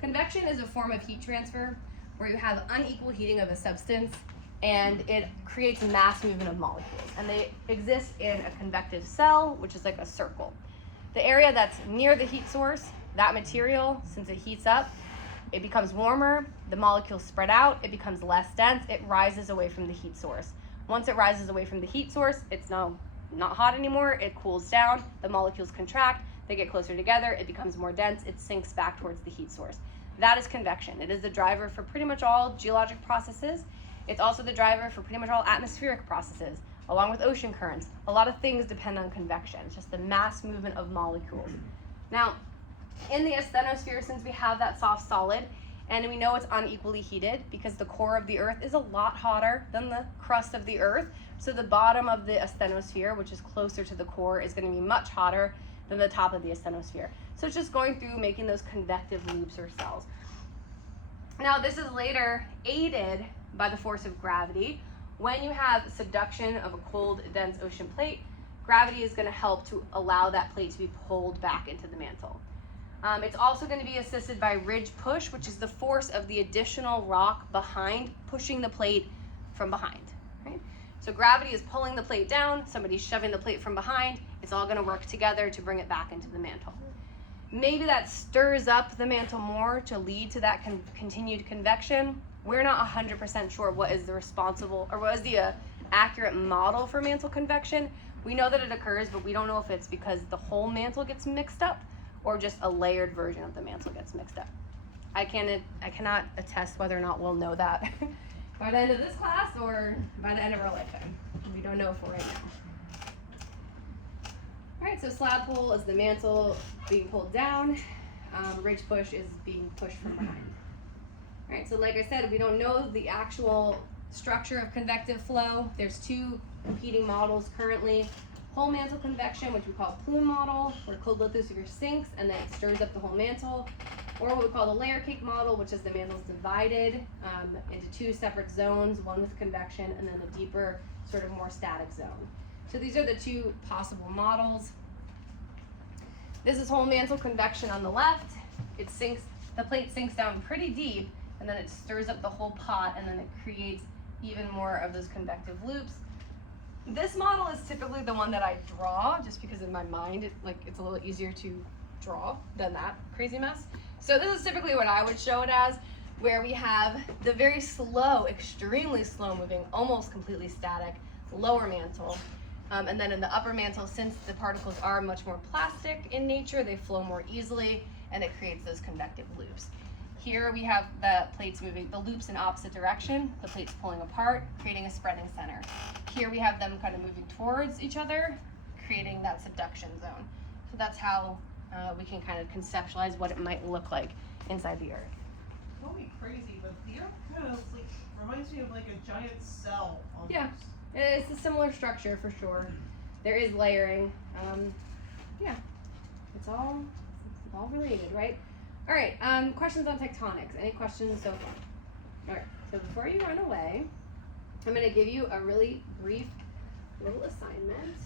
Convection is a form of heat transfer where you have unequal heating of a substance and it creates mass movement of molecules. And they exist in a convective cell, which is like a circle. The area that's near the heat source, that material, since it heats up, it becomes warmer, the molecules spread out, it becomes less dense, it rises away from the heat source. Once it rises away from the heat source, it's now not hot anymore, it cools down, the molecules contract, they get closer together, it becomes more dense, it sinks back towards the heat source. That is convection. It is the driver for pretty much all geologic processes. It's also the driver for pretty much all atmospheric processes, along with ocean currents. A lot of things depend on convection. It's just the mass movement of molecules. Now, in the asthenosphere, since we have that soft solid, and we know it's unequally heated because the core of the Earth is a lot hotter than the crust of the Earth. So the bottom of the asthenosphere, which is closer to the core, is going to be much hotter than the top of the asthenosphere. So it's just going through making those convective loops or cells. Now this is later aided by the force of gravity. When you have subduction of a cold, dense ocean plate, gravity is going to help to allow that plate to be pulled back into the mantle. It's also going to be assisted by ridge push, which is the force of the additional rock behind pushing the plate from behind. Right? So gravity is pulling the plate down, somebody's shoving the plate from behind, it's all going to work together to bring it back into the mantle. Maybe that stirs up the mantle more to lead to that continued convection. We're not 100% sure what is the accurate model for mantle convection. We know that it occurs, but we don't know if it's because the whole mantle gets mixed up or just a layered version of the mantle gets mixed up. I cannot attest whether or not we'll know that by the end of this class or by the end of our lifetime. We don't know for right now. All right, so slab pull is the mantle being pulled down. Ridge push is being pushed from behind. All right, so like I said, we don't know the actual structure of convective flow. There's two competing models currently. Whole mantle convection, which we call plume model, where cold lithosphere sinks and then it stirs up the whole mantle. Or what we call the layer cake model, which is the mantle is divided into two separate zones, one with convection and then a deeper, sort of more static zone. So these are the two possible models. This is whole mantle convection on the left. The plate sinks down pretty deep and then it stirs up the whole pot and then it creates even more of those convective loops. This model is typically the one that I draw just because in my mind it's a little easier to draw than that crazy mess. So this is typically what I would show it as, where we have the very slow, extremely slow moving, almost completely static lower mantle. And then in the upper mantle, since the particles are much more plastic in nature, they flow more easily and it creates those convective loops. Here we have the plates moving, the loops in opposite direction, the plates pulling apart, creating a spreading center. Here we have them kind of moving towards each other, creating that subduction zone. So that's how we can kind of conceptualize what it might look like inside the Earth. Don't be crazy, but the Earth kind of reminds me of like a giant cell almost. Yeah. It's a similar structure for sure. There is layering. Yeah, it's all all related, right? All right, questions on tectonics. Any questions so far? All right, so before you run away, I'm gonna give you a really brief little assignment.